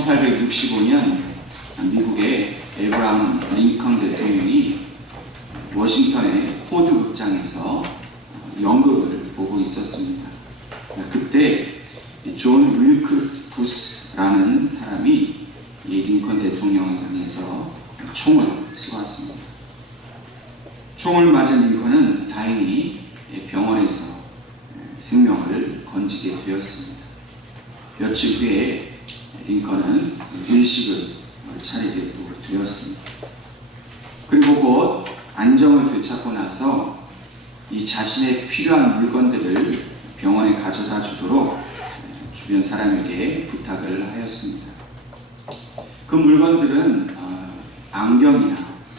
1865년 미국의 에브라함 링컨 대통령이 워싱턴의 포드 극장에서 연극을 보고 있었습니다. 그때 존 윌크스 부스라는 사람이 이 링컨 대통령을 향해서 총을 쏘았습니다. 총을 맞은 링컨은 다행히 병원에서 생명을 건지게 되었습니다. 며칠 후에 링컨은 일식을 차리게 또 되었습니다. 그리고 곧 안정을 되찾고 나서 이 자신의 필요한 물건들을 병원에 가져다 주도록 주변 사람에게 부탁을 하였습니다. 그 물건들은 어, 안경이나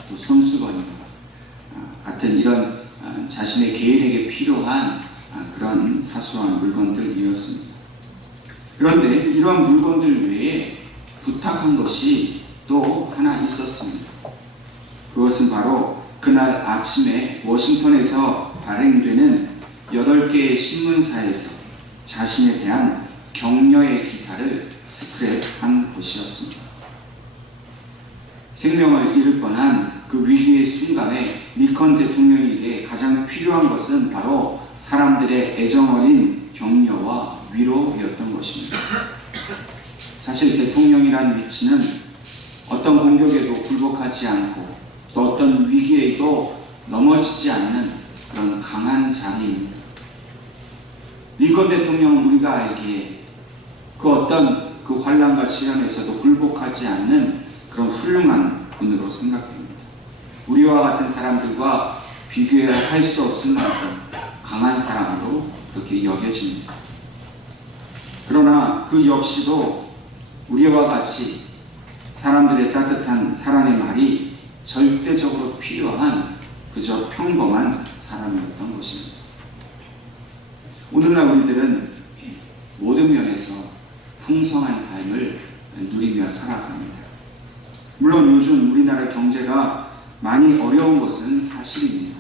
또 손수건이나 어, 같은 이런 어, 자신의 개인에게 필요한 어, 그런 사소한 물건들이었습니다. 그런데 이러한 물건들 외에 부탁한 것이 또 하나 있었습니다. 그것은 바로 그날 아침에 워싱턴에서 발행되는 8개의 신문사에서 자신에 대한 격려의 기사를 스크랩한 것이었습니다. 생명을 잃을 뻔한 그 위기의 순간에 리컨 대통령에게 가장 필요한 것은 바로 사람들의 애정어린 격려와 위로였던 것입니다. 사실 대통령이란 위치는 어떤 공격에도 굴복하지 않고 또 어떤 위기에도 넘어지지 않는 그런 강한 자리입니다. 리컨 대통령은 우리가 알기에 그 어떤 그 환란과 시련에서도 굴복하지 않는 그런 훌륭한 분으로 생각됩니다. 우리와 같은 사람들과 비교할 수 없을 만큼 강한 사람으로 그렇게 여겨집니다. 그러나 그 역시도 우리와 같이 사람들의 따뜻한 사랑의 말이 절대적으로 필요한 그저 평범한 사람이었던 것입니다. 오늘날 우리들은 모든 면에서 풍성한 삶을 누리며 살아갑니다. 물론 요즘 우리나라 경제가 많이 어려운 것은 사실입니다.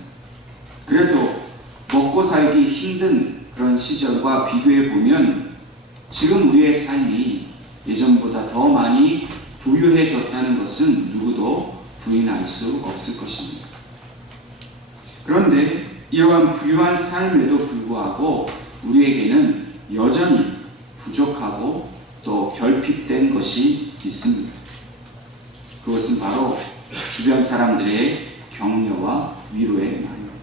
그래도 먹고 살기 힘든 그런 시절과 비교해 보면 지금 우리의 삶이 예전보다 더 많이 부유해졌다는 것은 누구도 부인할 수 없을 것입니다. 그런데 이러한 부유한 삶에도 불구하고 우리에게는 여전히 부족하고 또 결핍된 것이 있습니다. 그것은 바로 주변 사람들의 격려와 위로의 말입니다.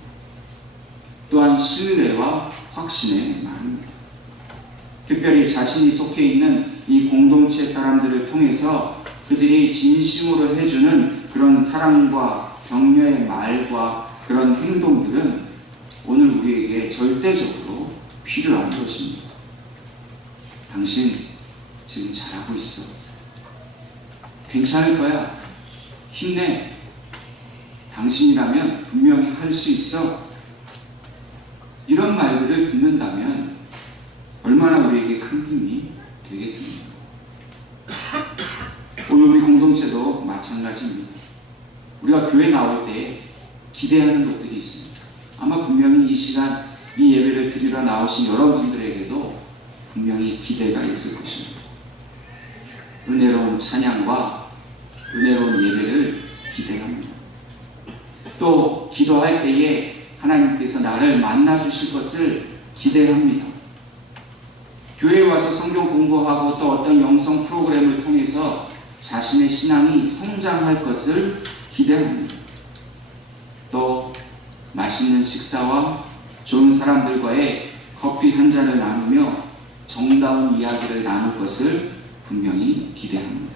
또한 신뢰와 확신의 말입니다. 특별히 자신이 속해 있는 이 공동체 사람들을 통해서 그들이 진심으로 해주는 그런 사랑과 격려의 말과 그런 행동들은 오늘 우리에게 절대적으로 필요한 것입니다. 당신 지금 잘하고 있어. 괜찮을 거야. 힘내. 당신이라면 분명히 할 수 있어. 이런 말들을 듣는다면 얼마나 우리에게 큰 힘이 되겠습니까? 우리 공동체도 마찬가지입니다. 우리가 교회 나올 때 기대하는 것들이 있습니다. 아마 분명히 이 시간 이 예배를 드리러 나오신 여러분들에게도 분명히 기대가 있을 것입니다. 은혜로운 찬양과 은혜로운 예배를 기대합니다. 또 기도할 때에 하나님께서 나를 만나 주실 것을 기대합니다. 교회에 와서 성경 공부하고 또 어떤 영성 프로그램을 통해서 자신의 신앙이 성장할 것을 기대합니다. 또 맛있는 식사와 좋은 사람들과의 커피 한 잔을 나누며 정다운 이야기를 나눌 것을 분명히 기대합니다.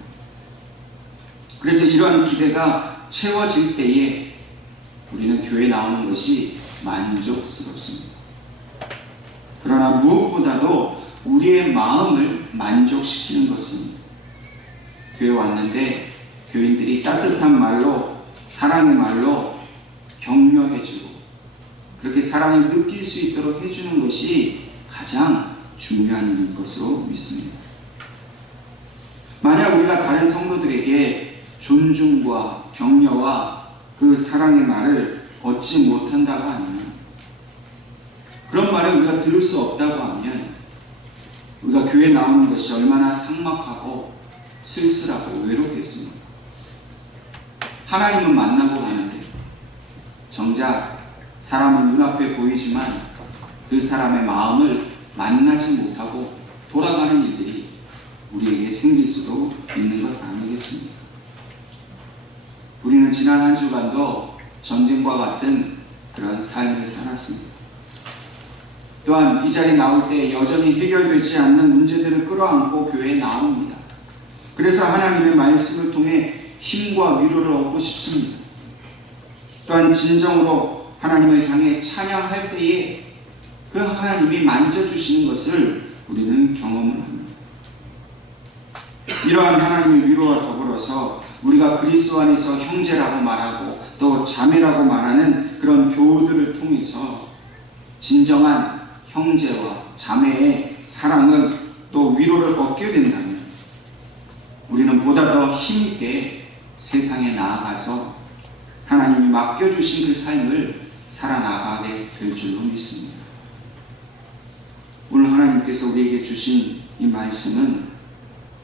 그래서 이러한 기대가 채워질 때에 우리는 교회 나오는 것이 만족스럽습니다. 그러나 무엇보다도 우리의 마음을 만족시키는 것은 교회 왔는데 교인들이 따뜻한 말로 사랑의 말로 격려해주고 그렇게 사랑을 느낄 수 있도록 해주는 것이 가장 중요한 것으로 믿습니다. 만약 우리가 다른 성도들에게 존중과 격려와 그 사랑의 말을 얻지 못한다고 하면 그런 말을 우리가 들을 수 없다고 하면 우리가 교회 나오는 것이 얼마나 삭막하고 쓸쓸하고 외롭겠습니까? 하나님은 만나고 가는데 정작 사람은 눈앞에 보이지만 그 사람의 마음을 만나지 못하고 돌아가는 일들이 우리에게 생길 수도 있는 것 아니겠습니까? 우리는 지난 한 주간도 전쟁과 같은 그런 삶을 살았습니다. 또한 이 자리에 나올 때 여전히 해결되지 않는 문제들을 끌어안고 교회에 나옵니다. 그래서 하나님의 말씀을 통해 힘과 위로를 얻고 싶습니다. 또한 진정으로 하나님을 향해 찬양할 때에 그 하나님이 만져주시는 것을 우리는 경험을 합니다. 이러한 하나님의 위로와 더불어서 우리가 그리스도 안에서 형제라고 말하고 또 자매라고 말하는 그런 교우들을 통해서 진정한 형제와 자매의 사랑을 또 위로를 얻게 된다면 우리는 보다 더 힘있게 세상에 나아가서 하나님이 맡겨주신 그 삶을 살아나가게 될 줄로 믿습니다. 오늘 하나님께서 우리에게 주신 이 말씀은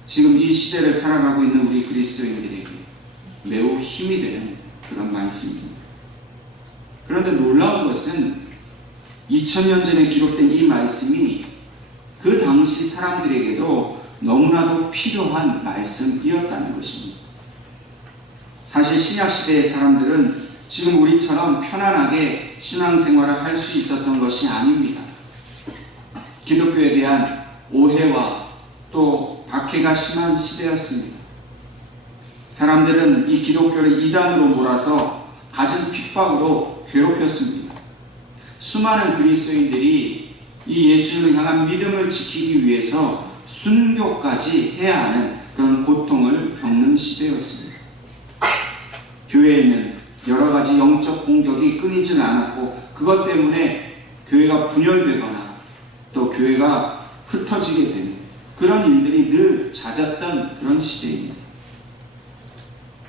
지금 이 시대를 살아가고 있는 우리 그리스도인들에게 매우 힘이 되는 그런 말씀입니다. 그런데 놀라운 것은 2000년 전에 기록된 이 말씀이 그 당시 사람들에게도 너무나도 필요한 말씀이었다는 것입니다. 사실 신약 시대의 사람들은 지금 우리처럼 편안하게 신앙생활을 할 수 있었던 것이 아닙니다. 기독교에 대한 오해와 또 박해가 심한 시대였습니다. 사람들은 이 기독교를 이단으로 몰아서 가진 핍박으로 괴롭혔습니다. 수많은 그리스도인들이 이 예수님을 향한 믿음을 지키기 위해서 순교까지 해야 하는 그런 고통을 겪는 시대였습니다. 교회에는 여러 가지 영적 공격이 끊이질 않았고 그것 때문에 교회가 분열되거나 또 교회가 흩어지게 되는 그런 일들이 늘 잦았던 그런 시대입니다.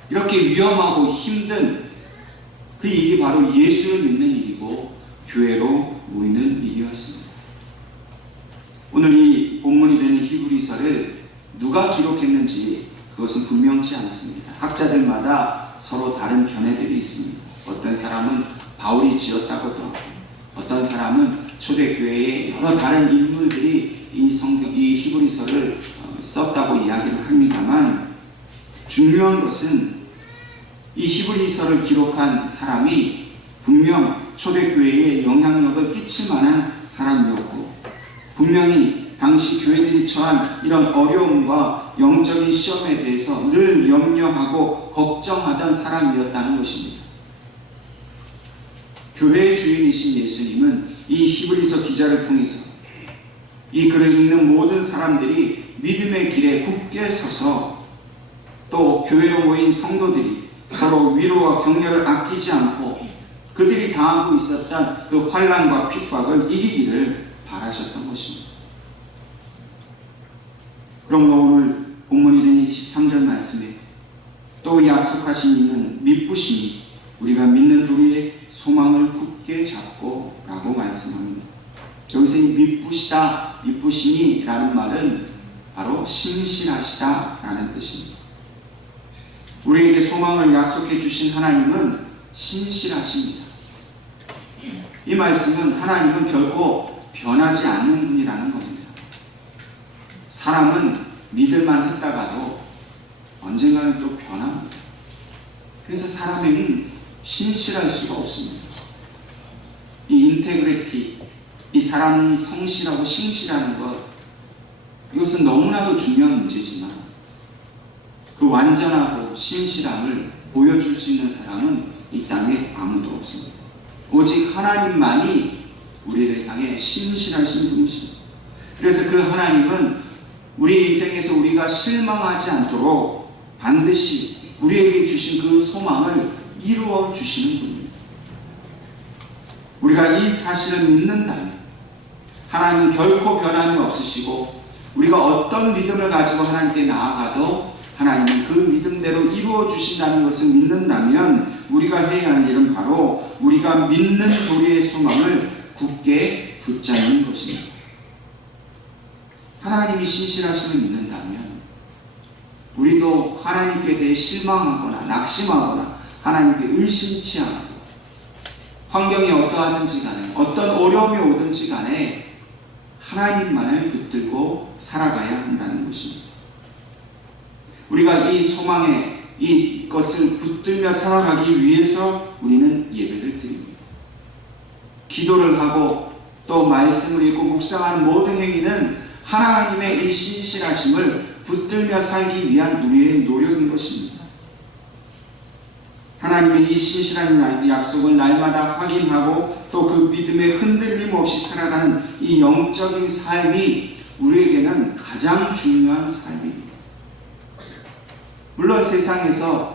이렇게 위험하고 힘든 그 일이 바로 예수를 믿는 일이고 교회로 모이는 일이었습니다. 오늘 이 본문이 되는 히브리서를 누가 기록했는지 그것은 분명치 않습니다. 학자들마다 서로 다른 견해들이 있습니다. 어떤 사람은 바울이 지었다고도 하고 어떤 사람은 초대교회의 여러 다른 인물들이 이 성경, 이 히브리서를 어, 썼다고 이야기를 합니다만 중요한 것은 이 히브리서를 기록한 사람이 분명 초대교회에 영향력을 끼칠 만한 사람이었고 분명히 당시 교회들이 처한 이런 어려움과 영적인 시험에 대해서 늘 염려하고 걱정하던 사람이었다는 것입니다. 교회의 주인이신 예수님은 이 히브리서 기자를 통해서 이 글을 읽는 모든 사람들이 믿음의 길에 굳게 서서 또 교회로 모인 성도들이 서로 위로와 격려를 아끼지 않고 그들이 당하고 있었던 그 환란과 핍박을 이기기를 바라셨던 것입니다. 그럼 오늘 본문이 된 23절 말씀에 또 약속하신 이는 믿부심이 우리가 믿는 도리의 소망을 굳게 잡고 라고 말씀합니다. 여기서 이 믿부시다, 믿부심이라는 말은 바로 신실하시다 라는 뜻입니다. 우리에게 소망을 약속해 주신 하나님은 신실하십니다. 이 말씀은 하나님은 결코 변하지 않는 분이라는 겁니다. 사람은 믿을만 했다가도 언젠가는 또 변합니다. 그래서 사람에게는 신실할 수가 없습니다. 이 인테그리티, 이 사람이 성실하고 신실하는 것, 이것은 너무나도 중요한 문제지만 그 완전하고 신실함을 보여줄 수 있는 사람은 이 땅에 아무도 없습니다. 오직 하나님만이 우리를 향해 신실하신 분이십니다. 그래서 그 하나님은 우리 인생에서 우리가 실망하지 않도록 반드시 우리에게 주신 그 소망을 이루어 주시는 분입니다. 우리가 이 사실을 믿는다면 하나님은 결코 변함이 없으시고 우리가 어떤 믿음을 가지고 하나님께 나아가도 하나님은 그 믿음대로 이루어 주신다는 것을 믿는다면 우리가 해야 할 일은 바로 우리가 믿는 도리의 소망을 굳게 붙잡는 것입니다. 하나님이 신실하심을 믿는다면 우리 우리도 하나님께 대해 실망하거나 낙심하거나 하나님께 의심치 않고 환경이 어떠하든지 간에 어떤 어려움이 오든지 간에 하나님만을 붙들고 살아가야 한다는 것입니다. 우리가 이 소망에 이 것을 붙들며 살아가기 위해서 우리는 예배를 드립니다. 기도를 하고 또 말씀을 읽고 묵상하는 모든 행위는 하나님의 이 신실하심을 붙들며 살기 위한 우리의 노력인 것입니다. 하나님의 이 신실한 약속을 날마다 확인하고 또 그 믿음에 흔들림 없이 살아가는 이 영적인 삶이 우리에게는 가장 중요한 삶입니다. 물론 세상에서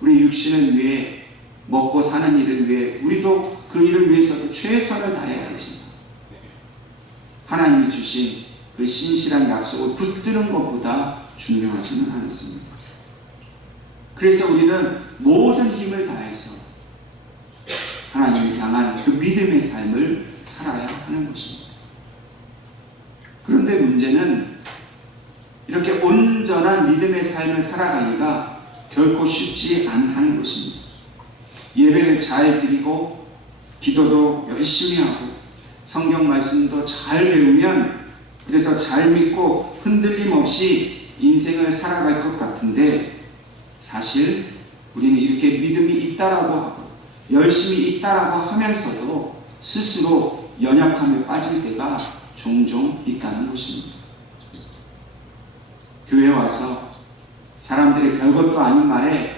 우리 육신을 위해 먹고 사는 일을 위해 우리도 그 일을 위해서도 최선을 다해야 하지만 하나님이 주신 그 신실한 약속을 붙드는 것보다 중요하지는 않습니다. 그래서 우리는 모든 힘을 다해서 하나님을 향한 그 믿음의 삶을 살아야 하는 것입니다. 그런데 문제는 이렇게 온전한 믿음의 삶을 살아가기가 결코 쉽지 않다는 것입니다. 예배를 잘 드리고 기도도 열심히 하고 성경 말씀도 잘 배우면 그래서 잘 믿고 흔들림 없이 인생을 살아갈 것 같은데 사실 우리는 이렇게 믿음이 있다라고 하고 열심히 있다라고 하면서도 스스로 연약함에 빠질 때가 종종 있다는 것입니다. 교회 와서 사람들의 별것도 아닌 말에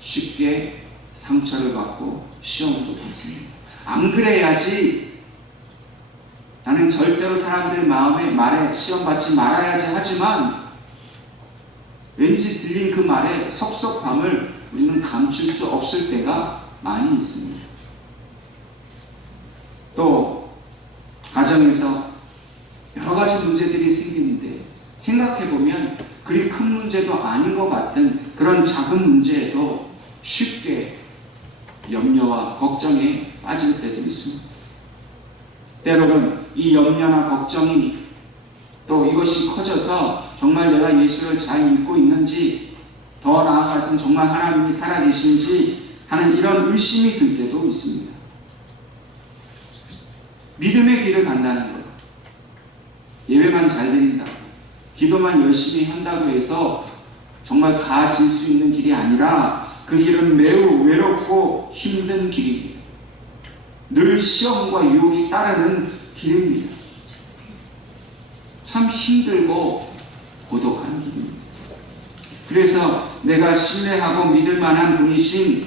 쉽게 상처를 받고 시험도 받습니다. 안 그래야지 나는 절대로 사람들 마음에 말에 시험 받지 말아야지 하지만 왠지 들린 그 말에 섭섭함을 우리는 감출 수 없을 때가 많이 있습니다. 또 가정에서 여러 가지 문제들이 생기는데 생각해 보면 그리 큰 문제도 아닌 것 같은 그런 작은 문제에도 쉽게 염려와 걱정에 빠질 때도 있습니다. 때로는 이 염려나 걱정이 또 이것이 커져서 정말 내가 예수를 잘 믿고 있는지 더 나아가서는 정말 하나님이 살아계신지 하는 이런 의심이 들 때도 있습니다. 믿음의 길을 간다는 것. 예배만 잘 드린다고, 기도만 열심히 한다고 해서 정말 가질 수 있는 길이 아니라 그 길은 매우 외롭고 힘든 길입니다. 늘 시험과 유혹이 따르는 길입니다. 참 힘들고 고독한 길입니다. 그래서 내가 신뢰하고 믿을 만한 분이신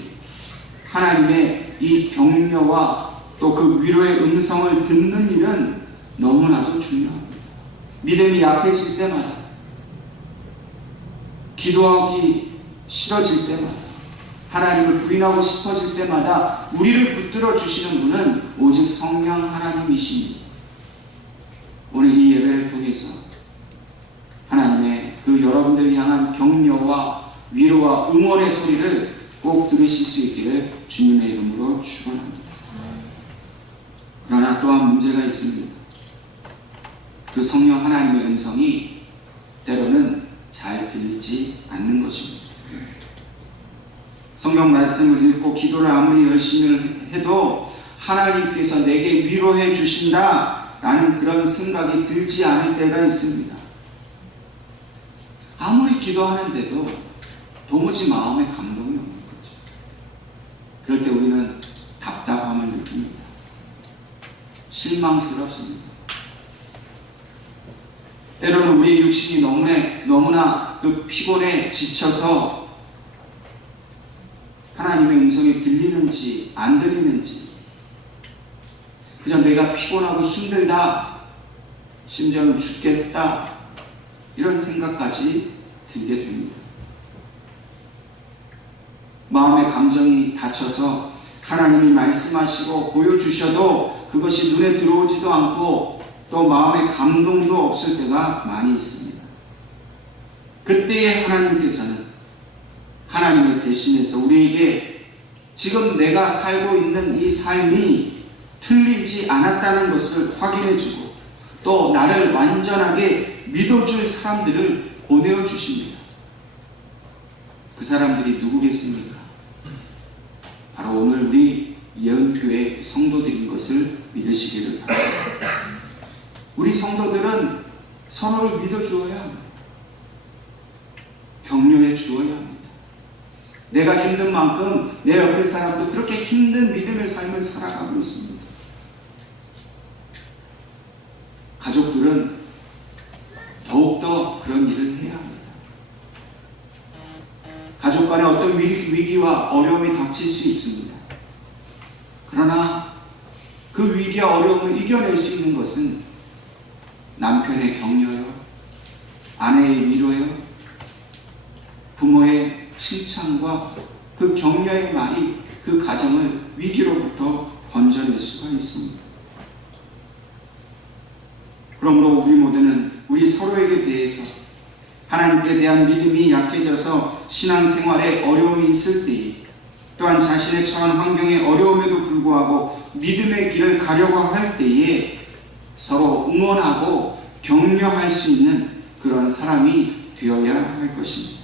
하나님의 이 격려와 또 그 위로의 음성을 듣는 일은 너무나도 중요합니다. 믿음이 약해질 때마다 기도하기 싫어질 때마다 하나님을 부인하고 싶어질 때마다 우리를 붙들어 주시는 분은 오직 성령 하나님이십니다. 오늘 이 예배를 통해서 하나님의 그 여러분들을 향한 격려와 위로와 응원의 소리를 꼭 들으실 수 있기를 주님의 이름으로 축원합니다. 그러나 또한 문제가 있습니다. 그 성령 하나님의 음성이 때로는 잘 들리지 않는 것입니다. 성경 말씀을 읽고 기도를 아무리 열심히 해도 하나님께서 내게 위로해 주신다 라는 그런 생각이 들지 않을 때가 있습니다. 아무리 기도하는데도 도무지 마음에 감동이 없는 거죠. 그럴 때 우리는 답답함을 느낍니다. 실망스럽습니다. 때로는 우리의 육신이 너무나, 너무나 그 피곤에 지쳐서 하나님의 음성이 들리는지 안 들리는지. 그냥 내가 피곤하고 힘들다. 심지어는 죽겠다. 이런 생각까지 들게 됩니다. 마음의 감정이 다쳐서 하나님이 말씀하시고 보여주셔도 그것이 눈에 들어오지도 않고 또 마음의 감동도 없을 때가 많이 있습니다. 그때에 하나님께서는 하나님을 대신해서 우리에게 지금 내가 살고 있는 이 삶이 틀리지 않았다는 것을 확인해주고 또 나를 완전하게 믿어줄 사람들을 보내어 주십니다. 그 사람들이 누구겠습니까? 바로 오늘 우리 예언교회 성도들인 것을 믿으시기를 바랍니다. 우리 성도들은 서로를 믿어주어야 합니다. 격려해 주어야 합니다. 내가 힘든 만큼 내 옆에 사람도 그렇게 힘든 믿음의 삶을 살아가고 있습니다. 가족들은 더욱더 그런 일을 해야 합니다. 가족 간에 어떤 위- 위기와 어려움이 닥칠 수 있습니다. 그러나 그 위기와 어려움을 이겨낼 수 있는 것은 남편의 격려요, 아내의 위로요, 부모의 칭찬과 그 격려의 말이 그 가정을 위기로부터 건져낼 수가 있습니다. 그러므로 우리 모두는 우리 서로에게 대해서 하나님께 대한 믿음이 약해져서 신앙생활에 어려움이 있을 때에 또한 자신의 처한 환경의 어려움에도 불구하고 믿음의 길을 가려고 할 때에 서로 응원하고 격려할 수 있는 그런 사람이 되어야 할 것입니다.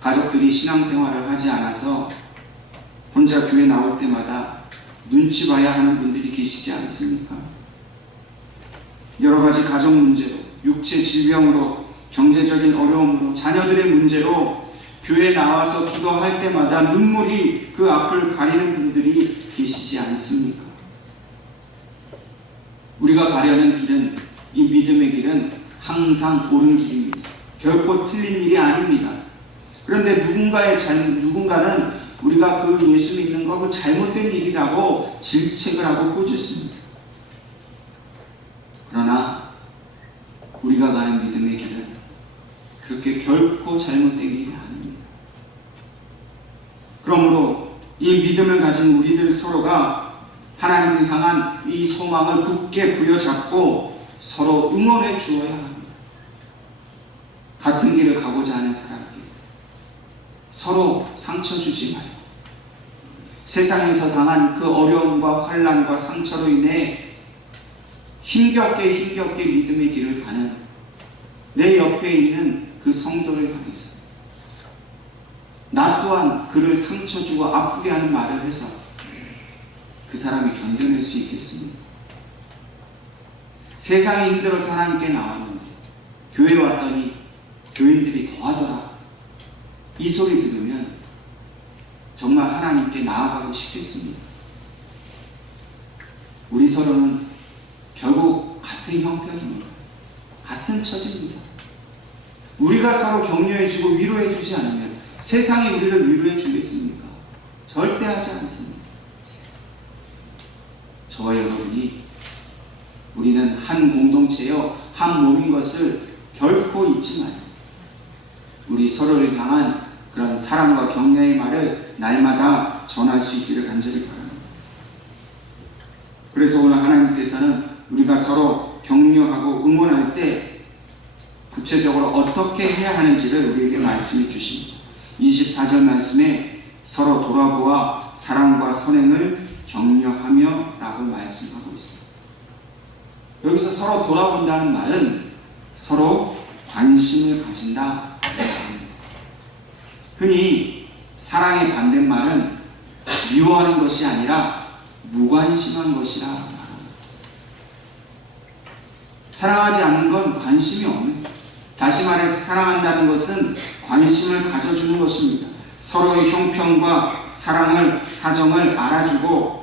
가족들이 신앙생활을 하지 않아서 혼자 교회 나올 때마다 눈치 봐야 하는 분들이 계시지 않습니까? 여러 가지 가정 문제로, 육체 질병으로, 경제적인 어려움으로, 자녀들의 문제로 교회 나와서 기도할 때마다 눈물이 그 앞을 가리는 분들이 계시지 않습니까? 우리가 가려는 길은 이 믿음의 길은 항상 옳은 길입니다. 결코 틀린 일이 아닙니다. 그런데 누군가의 잘, 누군가는 우리가 그 예수 믿는 거그 잘못된 일이라고 질책을 하고 꾸짖습니다. 그러나 우리가 가는 믿음의 길은 그렇게 결코 잘못된 길이 아닙니다. 그러므로 이 믿음을 가진 우리들 서로가 하나님을 향한 이 소망을 굳게 부여잡고 서로 응원해 주어야 합니다. 같은 길을 가고자 하는 사람에게 서로 상처 주지 말고 세상에서 당한 그 어려움과 환란과 상처로 인해 힘겹게 힘겹게 믿음의 길을 가는 내 옆에 있는 그 성도를 향해서 나 또한 그를 상처 주고 아프게 하는 말을 해서 그 사람이 견뎌낼 수 있겠습니까? 세상이 힘들어서 하나님께 나왔는데 교회 왔더니 교인들이 더하더라 이 소리 들으면 정말 하나님께 나아가고 싶겠습니다. 우리 서로는 결국 같은 형편입니다. 같은 처지입니다. 우리가 서로 격려해주고 위로해주지 않으면 세상이 우리를 위로해주겠습니까? 절대 하지 않습니다. 저와 여러분이 우리는 한 공동체요, 한 몸인 것을 결코 잊지 마요. 우리 서로를 향한 그런 사랑과 격려의 말을 날마다 전할 수 있기를 간절히 바랍니다. 그래서 오늘 하나님께서는 우리가 서로 격려하고 응원할 때 구체적으로 어떻게 해야 하는지를 우리에게 말씀해 주십니다. 24절 말씀에 서로 돌아보아 사랑과 선행을 격려하며 라고 말씀하고 있습니다. 여기서 서로 돌아본다는 말은 서로 관심을 가진다. 흔히 사랑의 반대말은 미워하는 것이 아니라 무관심한 것이라 말합니다. 사랑하지 않는 건 관심이 없는 다시 말해서 사랑한다는 것은 관심을 가져주는 것입니다. 서로의 형편과 사랑을 사정을 알아주고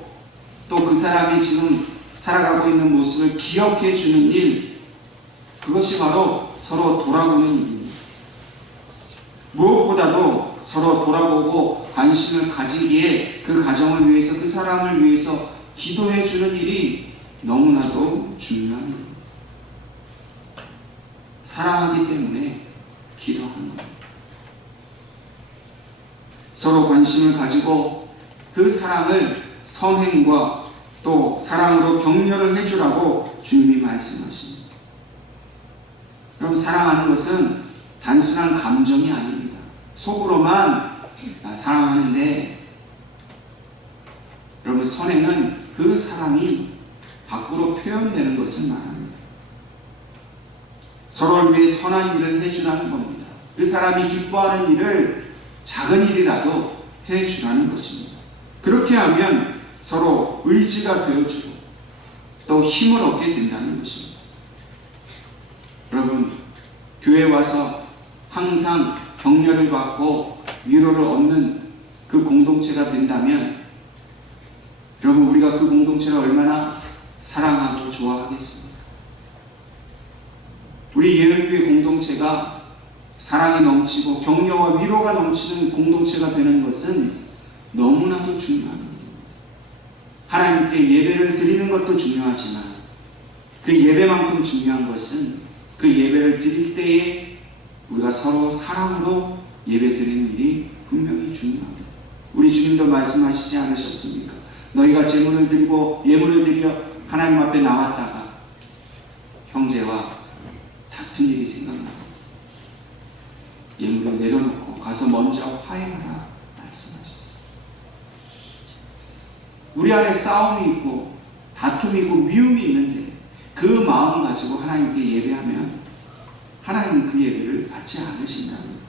또 그 사람이 지금 살아가고 있는 모습을 기억해 주는 일 그것이 바로 서로 돌아보는 일입니다. 무엇보다도 서로 돌아보고 관심을 가지기에 그 가정을 위해서 그 사람을 위해서 기도해 주는 일이 너무나도 중요합니다. 사랑하기 때문에 기도하는 겁니다. 서로 관심을 가지고 그 사랑을 선행과 또 사랑으로 격려를 해주라고 주님이 말씀하십니다. 그럼 사랑하는 것은 단순한 감정이 아닙니다. 속으로만 나 사랑하는데 여러분 선행은 그 사랑이 밖으로 표현되는 것을 말합니다. 서로를 위해 선한 일을 해주라는 겁니다. 그 사람이 기뻐하는 일을 작은 일이라도 해 주라는 것입니다. 그렇게 하면 서로 의지가 되어주고 또 힘을 얻게 된다는 것입니다. 여러분, 교회 와서 항상 격려를 받고 위로를 얻는 그 공동체가 된다면 여러분 우리가 그 공동체를 얼마나 사랑하고 좋아하겠습니까? 우리 예언교회 공동체가 사랑이 넘치고 격려와 위로가 넘치는 공동체가 되는 것은 너무나도 중요한 일입니다. 하나님께 예배를 드리는 것도 중요하지만 그 예배만큼 중요한 것은 그 예배를 드릴 때에 우리가 서로 사랑으로 예배 드리는 일이 분명히 중요합니다. 우리 주님도 말씀하시지 않으셨습니까? 너희가 제물을 드리고 예물을 드려 하나님 앞에 나왔다가 형제와 다툰 일이 생각나고 예물을 내려놓고 가서 먼저 화해하라 말씀하셨어요. 우리 안에 싸움이 있고 다툼이 있고 미움이 있는데 그 마음 가지고 하나님께 예배하면 하나님 그 예배를 받지 않으신다는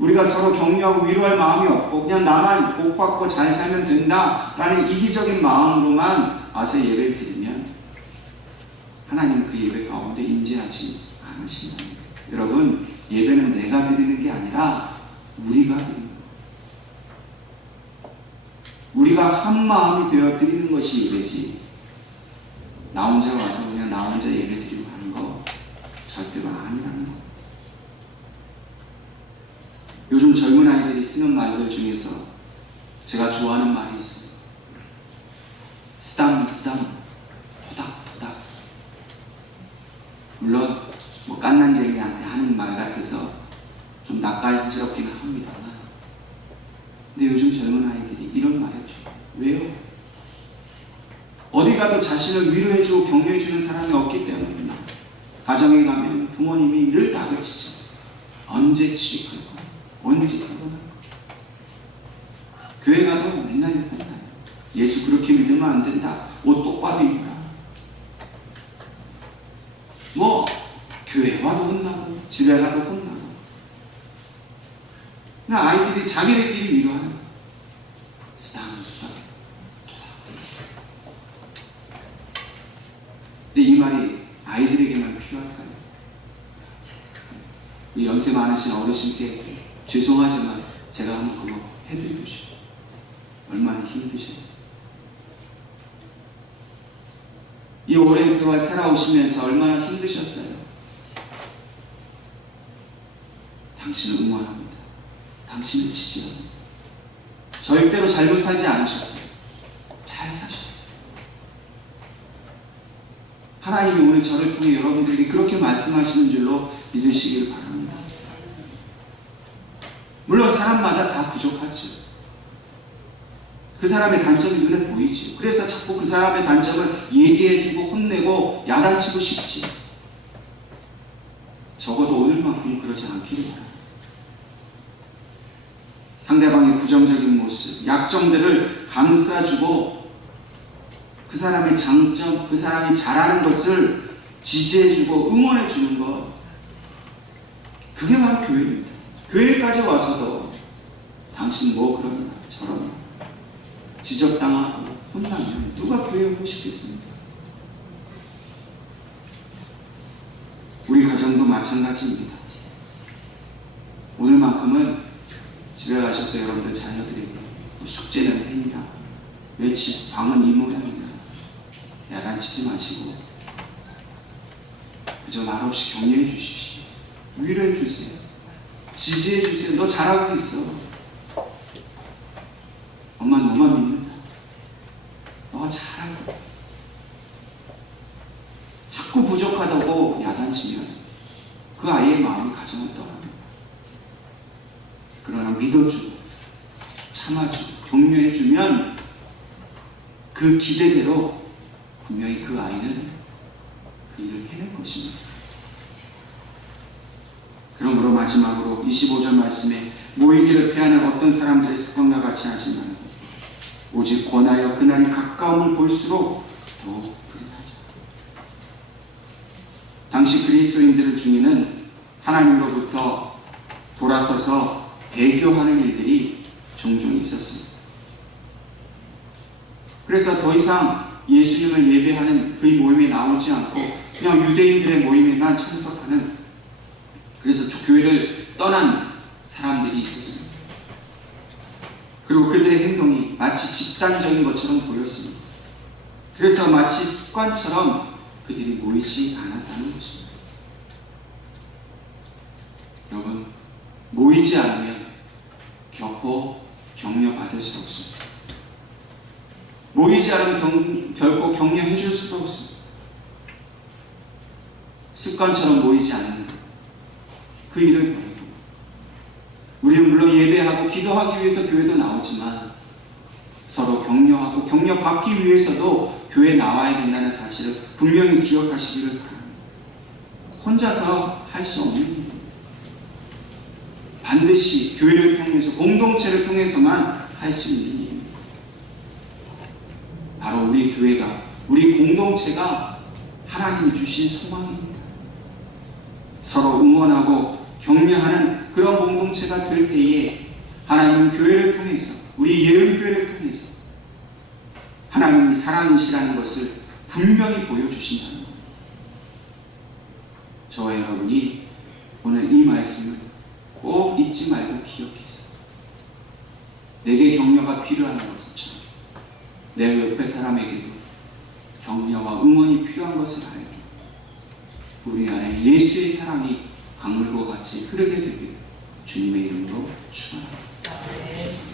우리가 서로 격려하고 위로할 마음이 없고 그냥 나만 복 받고 잘 살면 된다라는 이기적인 마음으로만 와서 예배를 드리면 하나님 그 예배 가운데 임재하지 않으신다. 여러분 예배는 내가 드리는 게 아니라 우리가 드리는. 우리가 한 마음이 되어 드리는 것이 예배지. 나 혼자 와서 그냥 나 혼자 예배 드리고 하는 거 절대로 아니라는 거. 요즘 젊은 아이들이 쓰는 말들 중에서 제가 좋아하는 말이 있어요. 스담 스담 토닥 토닥 물론 뭐 깐난쟁이한테 하는 말 같아서 좀 낯가림스럽기는 합니다만 근데 요즘 젊은 아이들이 이런 말 해줘 왜요? 어디 가도 자신을 위로해주고 격려해주는 사람이 없기 때문입니다 가정에 가면 부모님이 늘 다그치죠 언제 취직할 거야? 언제 결혼할 거야? 교회 가도 맨날 맨날 예수 그렇게 믿으면 안 된다 옷 똑바로 입라 뭐 교회 와도 혼나고 집에 가도 혼나고 나 아이들이 자기들끼리 위로하는 거야 스담 스담 근데 이 말이 아이들에게만 필요할까요? 이 연세 많으신 어르신께 죄송하지만 제가 한번 그거 해드리고 싶어요. 얼마나 힘드셔요. 이 오랜 세월 살아오시면서 얼마나 힘드셨어요. 당신을 응원합니다. 당신을 지지합니다. 절대로 잘못 살지 않으셨어요. 잘 사셨어요. 하나님이 오늘 저를 통해 여러분들에게 그렇게 말씀하시는 줄로 믿으시길 바랍니다. 물론 사람마다 다 부족하죠. 그 사람의 단점이 눈에 보이죠. 그래서 자꾸 그 사람의 단점을 얘기해주고 혼내고 야단치고 싶지. 적어도 오늘만큼 그러지 않기를 바랍니다. 상대방의 부정적인 모습, 약점들을 감싸주고 그 사람의 장점, 그 사람이 잘하는 것을 지지해주고 응원해주는 것. 그게 바로 교회입니다. 교회까지 와서도 당신 뭐 그러나 저러나 지적당하고 혼나면 누가 교회 오고 싶겠습니까? 우리 가정도 마찬가지입니다. 오늘만큼은 집에 가셔서 여러분들 자녀들에게 뭐 숙제는 했냐? 왜 집 방은 이 모양 야단치지 마시고 그저 말없이 격려해 주십시오. 위로해 주세요. 지지해 주세요. 너 잘하고 있어. 엄마 너만 믿는다. 너가 잘하고. 자꾸 부족하다고 야단치면 그 아이의 마음이 가정을 떠납니다. 그러나 믿어주고 참아주고 격려해주면 그 기대대로 분명히 그 아이는 그 일을 해낼 것입니다. 그러므로 마지막으로 25절 말씀에 모이기를 피하는 어떤 사람들의 습관과 같이 하지 말고 오직 권하여 그날이 가까움을 볼수록 더욱 그리하자. 당시 그리스도인들 중에는 하나님으로부터 돌아서서 배교하는 일들이 종종 있었습니다. 그래서 더 이상 예수님을 예배하는 그 모임에 나오지 않고 그냥 유대인들의 모임에만 참석하는 그래서 교회를 떠난 사람들이 있었습니다. 그리고 그들의 행동이 마치 집단적인 것처럼 보였습니다. 그래서 마치 습관처럼 그들이 모이지 않았다는 것입니다. 여러분, 모이지 않으면 결코 격려받을 수 없습니다. 않으면 경, 결코 격려해 줄 수도 없습니다. 습관처럼 모이지 않는 것. 그 일을 버리고 우리는 물론 예배하고 기도하기 위해서 교회도 나오지만 서로 격려하고 격려받기 위해서도 교회 에 나와야 된다는 사실을 분명히 기억하시기를 바랍니다. 혼자서 할 수 없는. 반드시 교회를 통해서 공동체를 통해서만 할 수 있는 일입니다. 바로 우리 교회가 우리 공동체가 하나님이 주신 소망입니다. 서로 응원하고 격려하는 그런 공동체가 될 때에 하나님은 교회를 통해서 우리 예언교회를 통해서 하나님이 사랑이시라는 것을 분명히 보여주신다는 겁니다. 저와 여러분이 오늘 이 말씀을 꼭 잊지 말고 기억해서 내게 격려가 필요한 것처럼 내 옆에 사람에게도 격려와 응원이 필요한 것을 알고 우리 안에 예수의 사랑이 강물과 같이 흐르게 되길 주님의 이름으로 축원합니다.